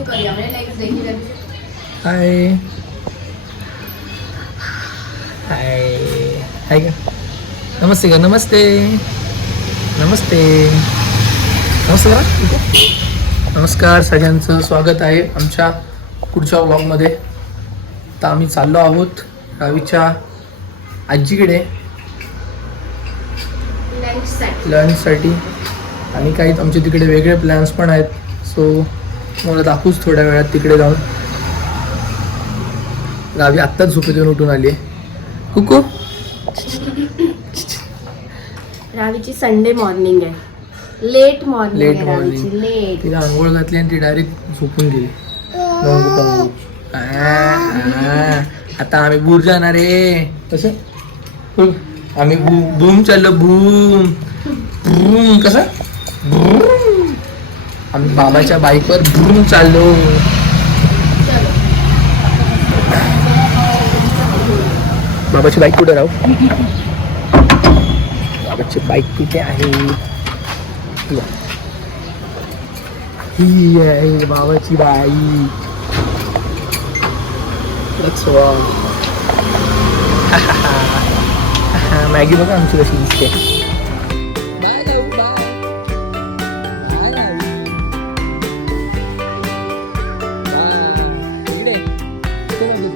हाय हाय हाय का नमस्ते का नमस्ते नमस्ते नमस्ते करा नमस्कार सगळ्यांचं स्वागत आहे आमच्या पुढच्या व्लॉगमध्ये. तर आम्ही चाललो आहोत रावीच्या आजीकडे लंचसाठी आणि काही आमचे तिकडे वेगळे प्लॅन्स पण आहेत. सो मला दाखवूच थोड्या वेळात तिकडे जाऊन. रावी आत्ताच झोपेतून उठून आली आहे. कुकू रावीची संडे मॉर्निंग आहे. Late morning late. तिला आंघोळ घातली आणि ती डायरेक्ट झोपून गेली. आता आम्ही बूर जाणार आहे. कसं आम्ही बूम चाललो बूम बूम. कसं आम्ही बाबाच्या बाईकवर बूम चाललो. बाबाची बाईक कुठे राहू. बाबाची बाईक कुठे आहे. ही आहे बाबाची बाईक. मॅगी बघा आमची कशी दिसते.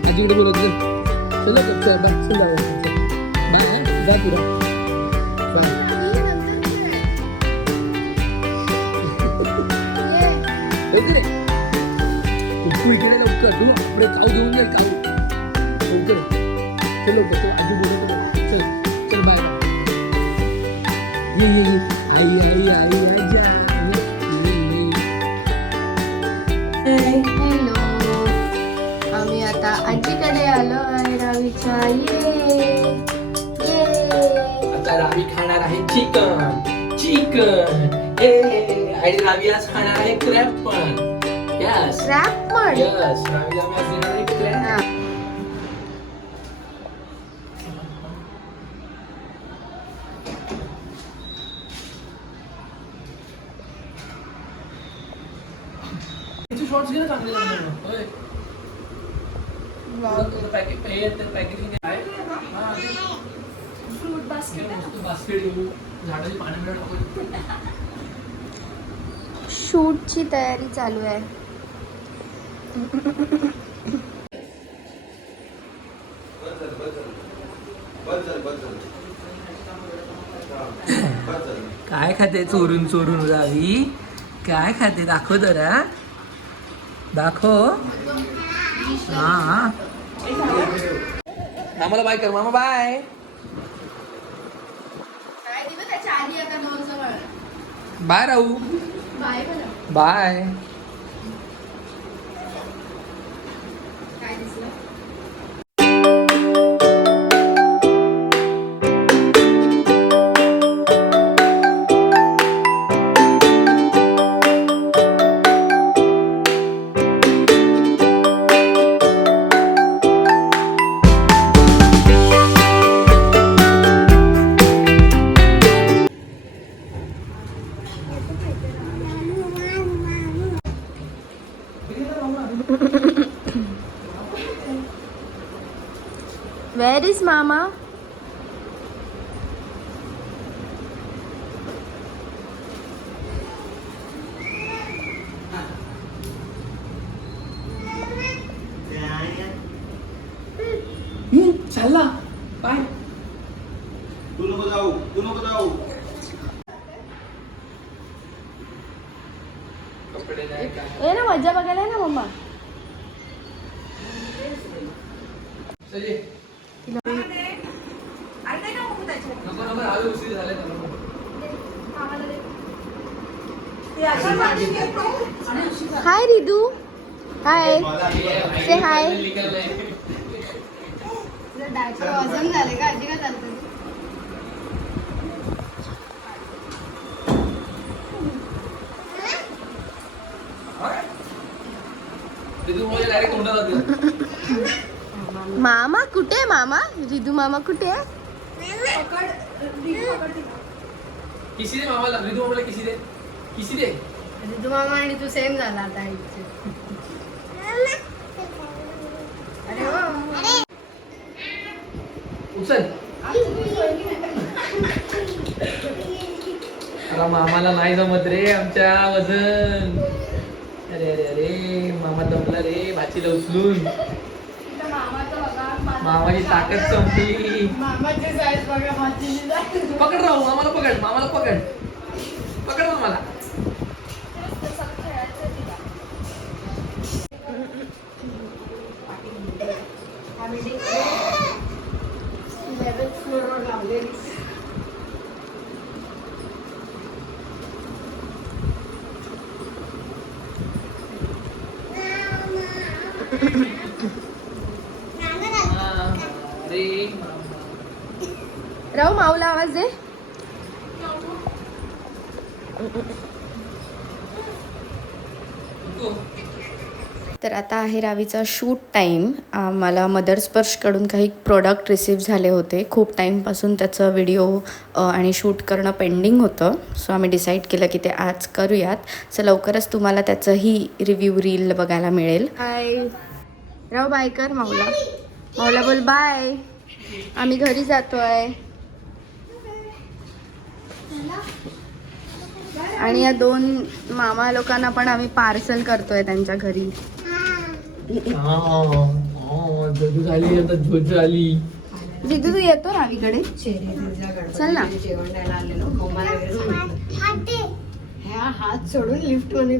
आजीकडे बोलत चला जा पुरा. इकडे लवकर तू आपले काऊ घेऊन जाईल. काऊ लवकर चल लवकर तू आजी बोलत चल चल बाय ये आई आई आई आजा. हॅलो, आम्ही आता आजीकडे आलो आहे रावीच्या. आता रावी खाणार आहे चिकन चिकन. आणि रावी आज खाणार आहे क्रॅब पण. Yes. क्रॅब पण. Yes. रावीला मी आज देणार आहे क्रॅब. किती शॉट्स घे ना चांगले चांगले. होय. पॅकेट पॅकेजिंग आहे. हां. फ्रूट बास्केट घेऊ. झाडाची पाणी टाकू. शूटची तयारी चालू आहे. काय खाते चोरून चोरून रावी. काय खाते दाखव जरा दाखव. हा आम्हाला बाय कर मामा. बाय बाय राहू. बाय. Where is Mama? चालला बाय. तू नको जाऊ. कपडे नाही काय. ये ना मजा बघायला ना मम्मा. चल हाय रिदू. हाय से हाय. वजन झाले का आजी. का चालतं मामा कुठे. मामा रिदू मामा कुठे. किसी दे मामाला. रिदू मामाला किसी दे. रिदू मामा आणि तू सेम झाला आता. उचल. अरे मामाला नाही जमत रे आमच्या वजन. अरे अरे अरे मामा दमला रे भाचीला उचलून. मामाची ताकद संपली. पकड राहू मामाला पकड. मामाला पकड. पकड मामाला. अरे राहू माऊला आवाज दे. तर आता आहे रावीचा शूट टाईम. मला मदर स्पर्शकडून काही प्रोडक्ट रिसीव झाले होते. खूप टाईमपासून त्याचं व्हिडिओ आणि शूट करणं पेंडिंग होतं. सो आम्ही डिसाईड केलं की ते आज करूयात. सो लवकरच तुम्हाला त्याचंही रिव्ह्यू रील बघायला मिळेल. बाय राव. बाय कर माऊला. माऊला बोल बाय. आम्ही घरी जातोय. आणि या 2 मामा लोकांना पण आम्ही पार्सल करतोय त्यांच्या घरी. झोप झाली आता. झोप झाली. जिजू तू येतो रावीकडे. चल ना. जेवण द्यायला आलेलो हात सोडून लिफ्ट मध्ये